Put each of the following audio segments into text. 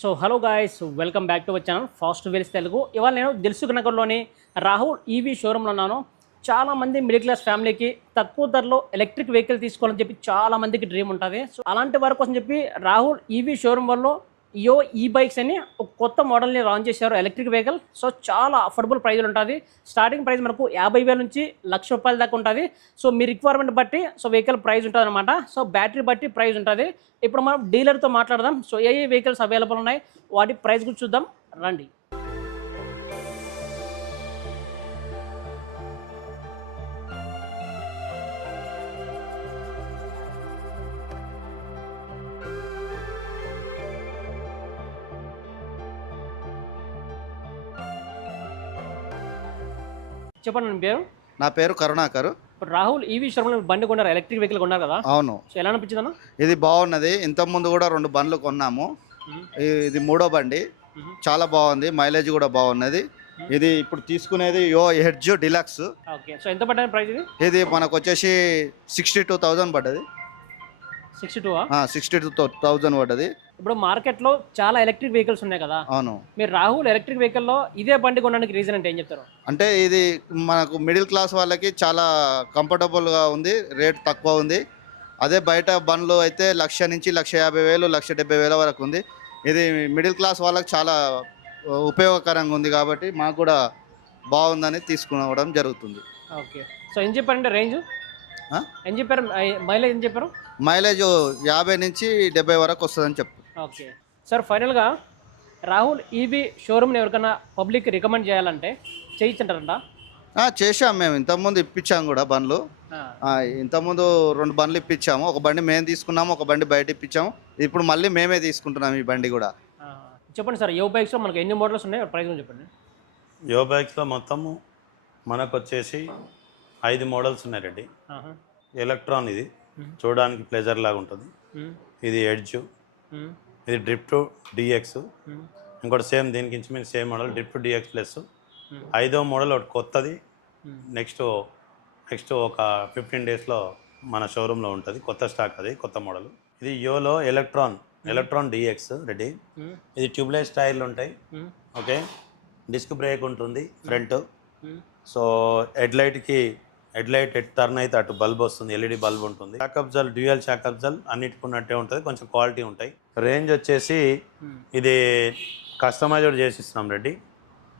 So hello guys, welcome back to our channel fast wheels Telugu. ఇవాళ నేను దిల్సుఖ్ నగర్లోని Rahul EV షోరూంలో ఉన్నాను. చాలామంది మిడిల్ క్లాస్ ఫ్యామిలీకి తక్కువ ధరలో ఎలక్ట్రిక్ వెహికల్ తీసుకోవాలని చెప్పి చాలామందికి డ్రీమ్ ఉంటుంది. సో అలాంటి వారి కోసం చెప్పి రాహుల్ ఈవీ షోరూమ్ వల్ల యో ఈ బైక్స్ అని ఒక కొత్త మోడల్ని లాంచ్ చేశారు, ఎలక్ట్రిక్ వెహికల్. సో చాలా అఫోర్డబుల్ ప్రైజ్లు ఉంటుంది. స్టార్టింగ్ ప్రైస్ మనకు 50,000 నుంచి ₹1,00,000 దాకా ఉంటుంది. సో మీ రిక్వైర్మెంట్ బట్టి వెహికల్ ప్రైస్ ఉంటుంది అనమాట. సో బ్యాటరీ బట్టి ప్రైస్ ఉంటుంది. ఇప్పుడు మనం డీలర్తో మాట్లాడదాం. సో ఏ వెహికల్స్ అవైలబుల్ ఉన్నాయి, వాటి ప్రైస్ గురించి చూద్దాం రండి. చెప్పండి మీ పేరు? నా పేరు కరుణాకర్. ఇప్పుడు రాహుల్ ఈవీ షోరూంలో బండి కొన్నారు, ఎలక్ట్రిక్ వెహికల్ కొన్నారు కదా? అవును. సో ఎలా అనిపించింది అన్న? ఇది బాగున్నది. ఇంతకుముందు కూడా 2 బండ్లు కొన్నాము. ఇది 3వ బండి. చాలా బాగుంది, మైలేజ్ కూడా బాగున్నది. ఇది ఇప్పుడు తీసుకునేది యో హెడ్జ్ డిలక్స్. ఓకే. సో ఎంత పడ్డది ప్రైస్? ఇది మనకు వచ్చేసి 62,000 పడ్డది. 62? 62,000 పడ్డది. ఇప్పుడు మార్కెట్లో చాలా ఎలక్ట్రిక్ వెహికల్స్ ఉన్నాయి కదా? అవును. మీరు రాహుల్ ఎలక్ట్రిక్ వెహికల్లో ఇదే బండి కొనడానికి రీజన్ అంటే ఏం చెప్తారు? అంటే ఇది మనకు మిడిల్ క్లాస్ వాళ్ళకి చాలా కంఫర్టబుల్గా ఉంది, రేట్ తక్కువ ఉంది. అదే బయట బండ్లు అయితే 1,00,000 నుంచి 1,50,000, 1,70,000 వరకు ఉంది. ఇది మిడిల్ క్లాస్ వాళ్ళకి చాలా ఉపయోగకరంగా ఉంది కాబట్టి మాకు కూడా బాగుందని తీసుకునవడం జరుగుతుంది. ఓకే. సో ఏం చెప్పారంటే రేంజ్ ఏం చెప్పారు, మైలేజ్ ఏం చెప్పారు? మైలేజ్ 50 నుంచి 70 వరకు వస్తుందని చెప్పు. ఓకే సార్, ఫైనల్గా రాహుల్ ఈవీ షోరూమ్ని ఎవరికైనా పబ్లిక్ రికమెండ్ చేయాలంటే చేయించంటారంట? చేసాం, మేము ఇంతకుముందు ఇప్పించాము కూడా బండ్లు. ఇంతకుముందు 2 బండ్లు ఇప్పించాము. ఒక బండి మేము తీసుకున్నాము, ఒక బండి బయట ఇప్పించాము. ఇప్పుడు మళ్ళీ మేమే తీసుకుంటున్నాము ఈ బండి కూడా. చెప్పండి సార్, యో బైక్స్లో మనకు ఎన్ని మోడల్స్ ఉన్నాయి, ప్రైస్ చెప్పండి. యో బైక్స్లో మొత్తము మనకు వచ్చేసి 5 మోడల్స్ ఉన్నాయి రెడ్డి. ఎలక్ట్రాన్, ఇది చూడడానికి ప్లెజర్ లాగా ఉంటుంది. ఇది ఎడ్జ్, ఇది డ్రిఫ్ట్ డిఎక్స్, ఇంకోటి సేమ్ దీనికి ఇంచుమించు same model drift DX plus. 5వ మోడల్ ఒకటి కొత్తది. నెక్స్ట్ ఒక 15 డేస్లో మన షోరూంలో ఉంటుంది, కొత్త స్టాక్, అది కొత్త మోడల్. ఇది యోలో ఎలక్ట్రాన్ డిఎక్స్ రెడీ. ఇది ట్యూబ్లెస్ టైర్లు ఉంటాయి. ఓకే, డిస్క్ బ్రేక్ ఉంటుంది front. So head light turn అయితే అటు బల్బ్ వస్తుంది, ఎల్ఈడి బల్బ్ ఉంటుంది. షాకబ్జల్ డ్యూయల్ షాకబ్జల్ అన్నిటికి ఉన్నట్టే ఉంటుంది, కొంచెం క్వాలిటీ ఉంటాయి. రేంజ్ వచ్చేసి ఇది కస్టమైజ్డ్ చేసిస్తున్నాం రెడ్డి.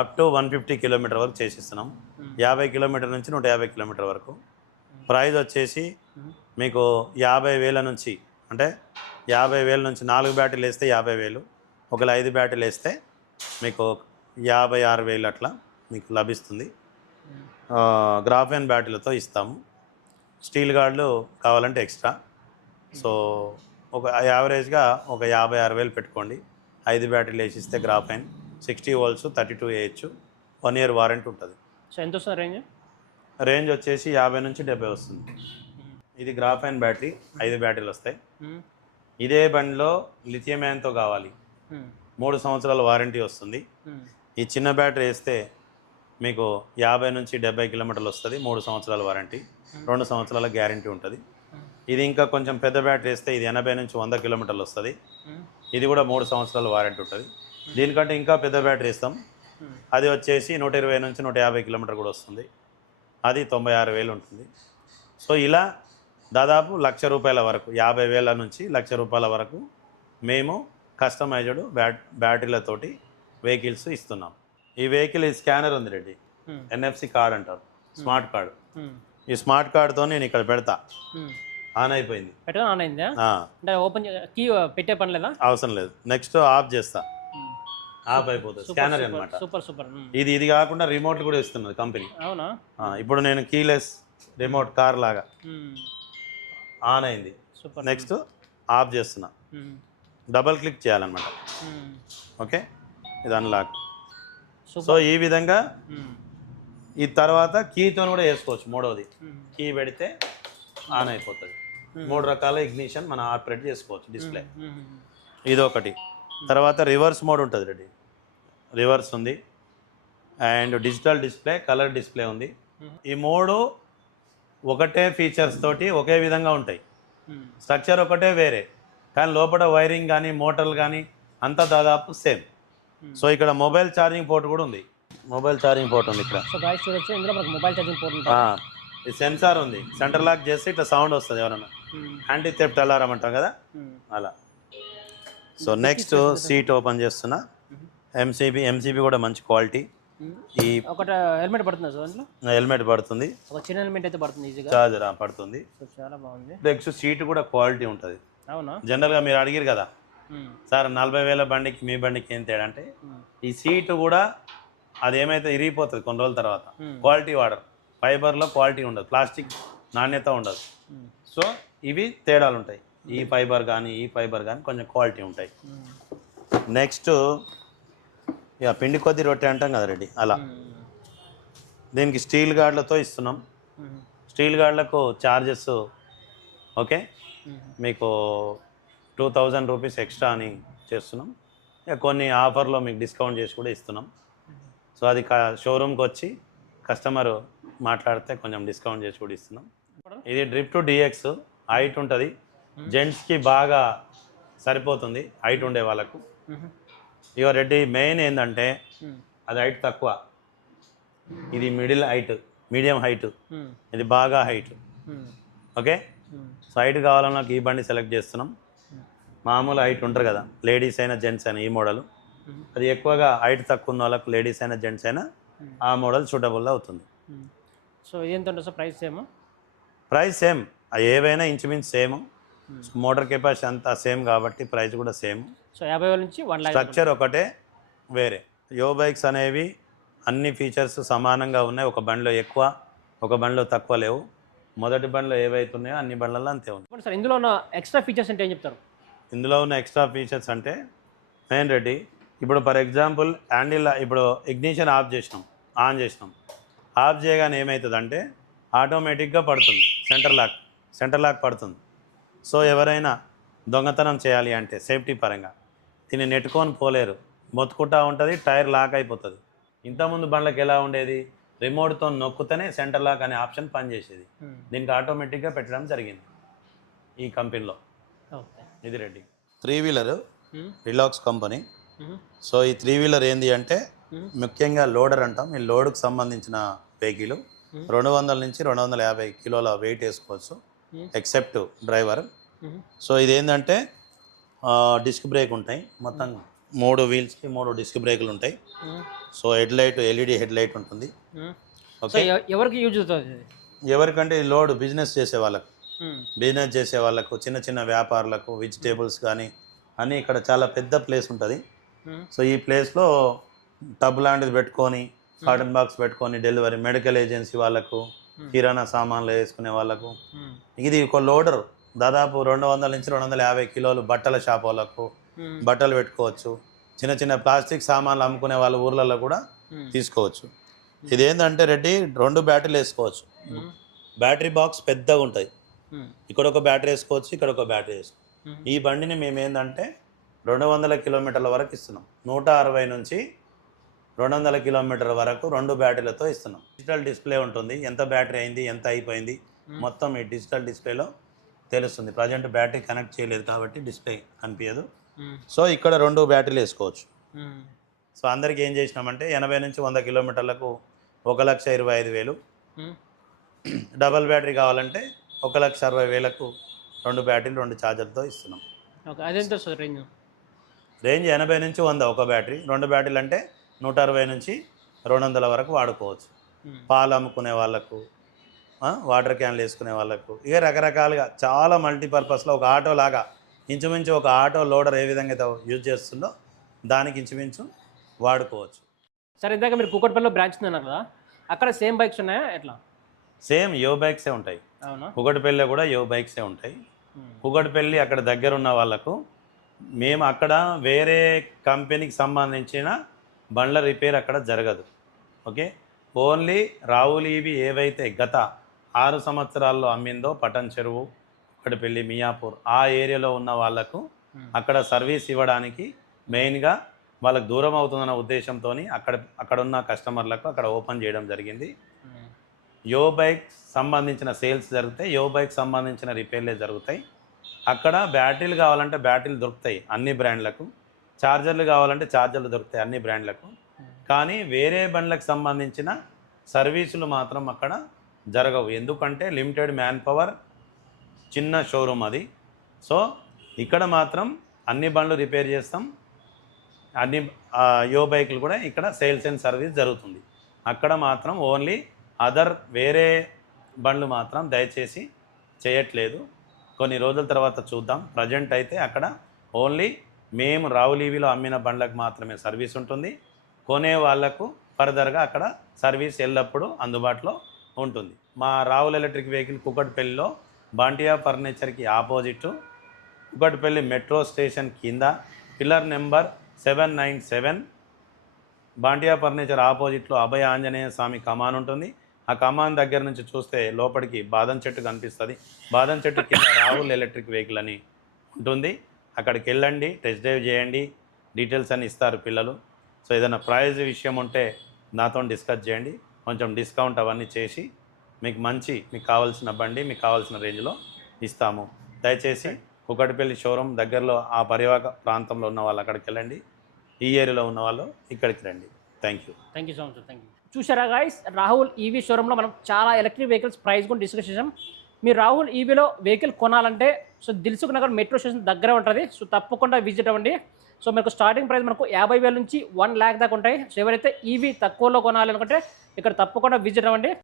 అప్ టు 150 కిలోమీటర్ వరకు చేసిస్తున్నాం. 50 కిలోమీటర్ నుంచి 150 కిలోమీటర్ వరకు. ప్రైస్ వచ్చేసి మీకు 50,000 నుంచి, అంటే 50,000 నుంచి 4 బ్యాటరీలు వేస్తే 50,000, ఒకవేళ 5 బ్యాటరీలు వేస్తే మీకు 56,000 అట్లా మీకు లభిస్తుంది. గ్రాఫెన్ బ్యాటరీలతో ఇస్తాము. స్టీల్ గార్డులు కావాలంటే ఎక్స్ట్రా. సో ఒక యావరేజ్గా ఒక 56,000 పెట్టుకోండి. 5 బ్యాటరీలు వేసిస్తే graphene 60 volts 32 AH 1 year warranty ఉంటుంది. సో ఎంత వస్తుంది రేంజ్ వచ్చేసి 50 నుంచి 70 వస్తుంది. ఇది గ్రాఫెన్ బ్యాటరీ, 5 బ్యాటరీలు వస్తాయి. ఇదే బండిలో లిథియం అయాన్తో కావాలి, 3 సంవత్సరాల వారంటీ వస్తుంది. ఈ చిన్న బ్యాటరీ వేస్తే మీకు 50 నుంచి 70 కిలోమీటర్లు వస్తుంది, 3 సంవత్సరాల వారంటీ, 2 సంవత్సరాల గ్యారంటీ ఉంటుంది. ఇది ఇంకా కొంచెం పెద్ద బ్యాటరీ వేస్తే ఇది 80 నుంచి 100 కిలోమీటర్లు వస్తుంది. ఇది కూడా 3 సంవత్సరాల వారంటీ ఉంటుంది. దీనికంటే ఇంకా పెద్ద బ్యాటరీ ఇస్తాం, అది వచ్చేసి 120 నుంచి 150 కిలోమీటర్ కూడా వస్తుంది. అది 96,000 ఉంటుంది. సో ఇలా దాదాపు ₹1,00,000 వరకు, 50,000 నుంచి ₹1,00,000 వరకు మేము కస్టమైజ్డ్ బ్యాటరీలతోటి వెహికల్స్ ఇస్తున్నాం. ఈ వెహికల్ ఈ స్కానర్ ఉంది రెడ్డి, NFC కార్డ్ అంటారు, స్మార్ట్ కార్డ్. ఈ స్మార్ట్ కార్డ్తో నేను ఇక్కడ పెడతా, ఆన్ అయిపోయింది. ఆన్ అయిందా? అంటే ఓపెన్ కీ పెట్టే పని లేదా? అవసరం లేదు. నెక్స్ట్ ఆఫ్ చేస్తా, ఆఫ్ అయిపోతుంది. స్కానర్ అనమాట. సూపర్. ఇది కాకుండా రిమోట్ కూడా ఇస్తున్నది కంపెనీ. అవునా? ఇప్పుడు నేను కీలెస్ రిమోట్ కార్ లాగా ఆన్ అయింది. నెక్స్ట్ ఆఫ్ చేస్తున్నా, డబల్ క్లిక్ చేయాలన్నమాట. ఓకే, ఇది అన్లాక్. సో ఈ విధంగా ఈ తర్వాత కీతో కూడా వేసుకోవచ్చు. 3వది కీ పెడితే ఆన్ అయిపోతుంది. 3 రకాల ఇగ్నిషన్ మనం ఆపరేట్ చేసుకోవచ్చు. డిస్ప్లే ఇదొకటి. తర్వాత రివర్స్ మోడ్ ఉంటుంది రెడీ, రివర్స్ ఉంది. And digital display, colour display ఉంది. ఈ 3 ఒకటే ఫీచర్స్ తోటి ఒకే విధంగా ఉంటాయి. స్ట్రక్చర్ ఒకటే వేరే, కానీ లోపల వైరింగ్ కానీ మోటార్లు కానీ అంతా దాదాపు సేమ్. సో ఇక్కడ మొబైల్ ఛార్జింగ్ పోర్ట్ కూడా ఉంది. మొబైల్ ఛార్జింగ్ పోర్ట్ ఉంది ఇక్కడ. సో గాయస్ చూడొచ్చు, ఇందులో మనకు మొబైల్ ఛార్జింగ్ పోర్ట్ ఉంటుంది. ఈ సెన్సార్ ఉంది, సెంటర్ లాక్ చేస్తే ఇట్లా సౌండ్ వస్తుంది ఎవరన్నా యాంటీ థెఫ్ట్ అలారం అంటాం కదా అలా. సో నెక్స్ట్ సీట్ ఓపెన్ చేస్తున్నా. ఎంసీబీ కూడా మంచి క్వాలిటీ. ఈ ఒకటి హెల్మెట్ పడుతుంది సార్ అందులో? హెల్మెట్ పడుతుంది, ఒక చిన్న హెల్మెట్ అయితే పడుతుంది ఈజీగా. చార్జర్ పడుతుంది. సో చాలా బాగుంది. నెక్స్ట్ సీట్ కూడా క్వాలిటీ ఉంటుంది. అవునా? జనరల్గా మీరు అడిగారు కదా సార్ 40,000 బండికి మీ బండికి ఏం తేడా అంటే, ఈ సీటు కూడా అదేమైతే ఇరిగిపోతుంది కొన్ని రోజుల తర్వాత. క్వాలిటీ వాడరు, ఫైబర్లో క్వాలిటీ ఉండదు, ప్లాస్టిక్ నాణ్యత ఉండదు. సో ఇవి తేడాలు ఉంటాయి. ఈ ఫైబర్ కానీ ఈ ఫైబర్ కానీ కొంచెం క్వాలిటీ ఉంటాయి. నెక్స్ట్ ఇక పిండి కొద్ది రొట్టె అంటాం కదా రెడ్డి, అలా దీనికి స్టీల్ గార్డ్లతో ఇస్తున్నాం. స్టీల్ గార్డ్లకు ఛార్జెస్ ఓకే మీకు 2,000 రూపీస్ ఎక్స్ట్రా అని చేస్తున్నాం. ఇక కొన్ని ఆఫర్లో మీకు డిస్కౌంట్ చేసి కూడా ఇస్తున్నాం. సో అది షోరూమ్కి వచ్చి కస్టమర్ మాట్లాడితే కొంచెం డిస్కౌంట్ చేసి కూడా ఇస్తున్నాం. ఇది డ్రిప్ టు డిఎక్స్ హైట్ ఉంటుంది, జెంట్స్కి బాగా సరిపోతుంది హైట్ ఉండే వాళ్ళకు. ఇక రెడ్డి మెయిన్ ఏంటంటే అది హైట్ తక్కువ, ఇది మిడిల్ హైట్, మీడియం హైట్, ఇది బాగా హైట్. ఓకే, సో హైట్ కావాలన్నా నాకు ఈ బండి సెలెక్ట్ చేస్తున్నాం. మామూలు హైట్ ఉంటారు కదా లేడీస్ అయినా జెంట్స్ అయినా ఈ మోడల్, అది ఎక్కువగా హైట్ తక్కువ ఉన్న వాళ్ళకు లేడీస్ అయినా జెంట్స్ అయినా ఆ మోడల్ సూటబుల్ అవుతుంది. సో ఎంత ఉంటుంది sir price? Same price same, ఏవైనా ఇంచుమించు సేమ్. మోటార్ కెపాసిటీ అంతా సేమ్ కాబట్టి ప్రైస్ కూడా సేమ్. సో 50,000 నుంచి 1,00,000. స్ట్రక్చర్ ఒకటే వేరే. యో బైక్స్ అనేవి అన్ని ఫీచర్స్ సమానంగా ఉన్నాయి. ఒక బండిలో ఎక్కువ ఒక బండిలో తక్కువ లేవు. మొదటి బండిలో ఏవైతే ఉన్నాయో అన్ని బండ్లలో అంతే ఉంది. సార్ ఇందులో ఉన్న ఎక్స్ట్రా ఫీచర్స్ అంటే ఏం చెప్తారు? ఇందులో ఉన్న ఎక్స్ట్రా ఫీచర్స్ అంటే మెయిన్ రెడ్డి, ఇప్పుడు ఫర్ ఎగ్జాంపుల్ హ్యాండిల్ ఇప్పుడు ఇగ్నిషన్ ఆఫ్ చేసినాం, ఆన్ చేసినాం, ఆఫ్ చేయగానే ఏమవుతుందంటే ఆటోమేటిక్గా పడుతుంది సెంటర్ లాక్ పడుతుంది. సో ఎవరైనా దొంగతనం చేయాలి అంటే సేఫ్టీ పరంగా దీన్ని నెట్టుకొని పోలేరు, మొత్తుకుంటా ఉంటుంది, టైర్ లాక్ అయిపోతుంది. ఇంతకుముందు బండ్లకు ఎలా ఉండేది, రిమోట్తో నొక్కుతేనే సెంటర్ లాక్ అనే ఆప్షన్ పనిచేసేది. దీనికి ఆటోమేటిక్గా పెట్టడం జరిగింది ఈ కంపెనీలో. ఇది రెడ్డి 3-వీలర్ రిలాక్స్ కంపెనీ. సో ఈ 3-వీలర్ ఏంది అంటే ముఖ్యంగా లోడర్ అంటాం. ఈ లోడ్కి సంబంధించిన వెహికల్ 200 నుంచి 250 కిలోల వెయిట్ వేసుకోవచ్చు ఎక్సెప్ట్ డ్రైవర్. సో ఇదేంటంటే డిస్క్ బ్రేక్ ఉంటాయి, మొత్తం 3 వీల్స్కి 3 డిస్క్ బ్రేకులు ఉంటాయి. So head light LED head light ఉంటుంది. ఓకే, ఎవరికి యూజ్ అవుతుంది? ఎవరికంటే ఈ లోడ్ బిజినెస్ చేసే వాళ్ళకు చిన్న చిన్న వ్యాపారులకు, వెజిటేబుల్స్ కానీ అన్నీ ఇక్కడ చాలా పెద్ద ప్లేస్ ఉంటుంది. సో ఈ ప్లేస్లో టబ్ లాంటిది పెట్టుకొని కాటన్ బాక్స్ పెట్టుకొని డెలివరీ, మెడికల్ ఏజెన్సీ వాళ్ళకు, కిరాణా సామాన్లు వేసుకునే వాళ్ళకు. ఇది ఒక లోడర్ దాదాపు 200 నుంచి 250 కిలోలు బట్టల షాప్ వాళ్ళకు బట్టలు పెట్టుకోవచ్చు. చిన్న చిన్న ప్లాస్టిక్ సామాన్లు అమ్ముకునే వాళ్ళ ఊర్లలో కూడా తీసుకోవచ్చు. ఇదేంటంటే రెడ్డి 2 బ్యాటరీలు వేసుకోవచ్చు. బ్యాటరీ బాక్స్ పెద్దగా ఉంటుంది, ఇక్కడ ఒక బ్యాటరీ వేసుకోవచ్చు, ఇక్కడ ఒక బ్యాటరీ వేసుకోవచ్చు. ఈ బండిని మేము ఏంటంటే 200 కిలోమీటర్ల వరకు ఇస్తున్నాం. 160 నుంచి 200 కిలోమీటర్ల వరకు 2 బ్యాటరీలతో ఇస్తున్నాం. డిజిటల్ డిస్ప్లే ఉంటుంది, ఎంత బ్యాటరీ అయింది ఎంత అయిపోయింది మొత్తం ఈ డిజిటల్ డిస్ప్లేలో తెలుస్తుంది. ప్రజెంట్ బ్యాటరీ కనెక్ట్ చేయలేదు కాబట్టి డిస్ప్లే కనిపించదు. సో ఇక్కడ 2 బ్యాటరీలు వేసుకోవచ్చు. సో అందరికి ఏం చేసినామంటే 80 నుంచి 100 కిలోమీటర్లకు 1,25,000, డబల్ బ్యాటరీ కావాలంటే 1,60,000కు 2 బ్యాటరీలు 2 ఛార్జర్తో ఇస్తున్నాం. అదెంత సార్ రేంజ్? రేంజ్ 80 నుంచి 100 ఒక బ్యాటరీ, 2 బ్యాటరీలు అంటే 160 నుంచి 200 వరకు వాడుకోవచ్చు. పాలు అమ్ముకునే వాళ్ళకు, వాటర్ క్యాన్లు వేసుకునే వాళ్ళకు, ఇక రకరకాలుగా చాలా మల్టీపర్పస్లో ఒక ఆటో లాగా ఇంచుమించు ఒక ఆటో లోడర్ ఏ విధంగా అయితే యూజ్ చేస్తుందో దానికి ఇంచుమించు వాడుకోవచ్చు. సార్ ఇందాక మీరు కూకట్పల్లిలో బ్రాంచ్ ఉన్నారు కదా, అక్కడ సేమ్ బైక్స్ ఉన్నాయా ఎట్లా? సేమ్ యో బైక్సే ఉంటాయి. అవునా? కూకట్పల్లిలో కూడా యో బైక్సే ఉంటాయి. కూకట్పల్లి అక్కడ దగ్గర ఉన్న వాళ్ళకు మేము అక్కడ వేరే కంపెనీకి సంబంధించిన బండ్ల రిపేర్ అక్కడ జరగదు. ఓకే, ఓన్లీ రావులు ఇవి ఏవైతే గత 6 సంవత్సరాల్లో అమ్మిందో పటన్ చెరువు, కూకట్పల్లి, మియాపూర్ ఆ ఏరియాలో ఉన్న వాళ్ళకు అక్కడ సర్వీస్ ఇవ్వడానికి మెయిన్గా వాళ్ళకు దూరం అవుతుందన్న ఉద్దేశంతో అక్కడ ఉన్న కస్టమర్లకు అక్కడ ఓపెన్ చేయడం జరిగింది. యో బైక్ సంబంధించిన సేల్స్ జరుగుతాయి, యో బైక్ సంబంధించిన రిపేర్లే జరుగుతాయి. అక్కడ బ్యాటరీలు కావాలంటే బ్యాటరీలు దొరుకుతాయి అన్ని బ్రాండ్లకు. ఛార్జర్లు కావాలంటే ఛార్జర్లు దొరుకుతాయి అన్ని బ్రాండ్లకు. కానీ వేరే బండ్లకు సంబంధించిన సర్వీసులు మాత్రం అక్కడ జరగవు. ఎందుకంటే లిమిటెడ్ మ్యాన్ పవర్, చిన్న షోరూమ్ అది. సో ఇక్కడ మాత్రం అన్ని బండ్లు రిపేర్ చేస్తాం, అన్ని యో బైకులు కూడా ఇక్కడ సేల్స్ అండ్ సర్వీస్ జరుగుతుంది. అక్కడ మాత్రం ఓన్లీ వేరే బండ్లు మాత్రం దయచేసి చేయట్లేదు. కొన్ని రోజుల తర్వాత చూద్దాం. ప్రజెంట్ అయితే అక్కడ ఓన్లీ మేము రావుల్ ఈవీలో అమ్మిన బండ్లకు మాత్రమే సర్వీస్ ఉంటుంది. కొనే వాళ్లకు ఫర్దర్గా అక్కడ సర్వీస్ ఎల్లప్పుడూ అందుబాటులో ఉంటుంది. మా రావుల్ electric vehicle కుకట్పల్లిలో బాంటియా ఫర్నిచర్కి opposite, Kukatpally metro station కింద, పిల్లర్ నెంబర్ 797, బాంటియా ఫర్నిచర్ ఆపోజిట్లో అభయ ఆంజనేయ స్వామి కమాన్ ఉంటుంది. ఆ కమాన్ దగ్గర నుంచి చూస్తే లోపలికి బాదం చెట్టు కనిపిస్తుంది. బాదం చెట్టు కింద రావుల్ ఎలక్ట్రిక్ వెహికల్ అని ఉంటుంది. అక్కడికి వెళ్ళండి, టెస్ట్ డ్రైవ్ చేయండి, డీటెయిల్స్ అని ఇస్తారు పిల్లలు. సో ఏదైనా ప్రైజ్ విషయం ఉంటే నాతో డిస్కస్ చేయండి. కొంచెం డిస్కౌంట్ అవన్నీ చేసి మీకు కావాల్సిన బండి మీకు కావాల్సిన రేంజ్లో ఇస్తాము. దయచేసి కుకట్పల్లి షోరూమ్ దగ్గరలో ఆ పరివాహక ప్రాంతంలో ఉన్న వాళ్ళు అక్కడికి వెళ్ళండి, ఈ ఏరియాలో ఉన్న వాళ్ళు ఇక్కడికి రండి. Thank you so much. Thank you. చూసారా గాయస్, రాహుల్ ఈవీ షోరూంలో మనం చాలా ఎలక్ట్రిక్ వెహికల్స్ ప్రైస్ కూడా డిస్కస్ చేసాం. మీరు రాహుల్ ఈవీలో వెహికల్ కొనాలంటే so Dilsukh Nagar metro station దగ్గర ఉంటుంది. సో తప్పకుండా విజిట్ అవ్వండి. సో మీకు స్టార్టింగ్ ప్రైస్ మనకు 50,000 నుంచి 1 lakh దాకా ఉంటాయి. సో ఎవరైతే ఈవీ తక్కువలో కొనాలి అనుకుంటే ఇక్కడ తప్పకుండా విజిట్ అవ్వండి.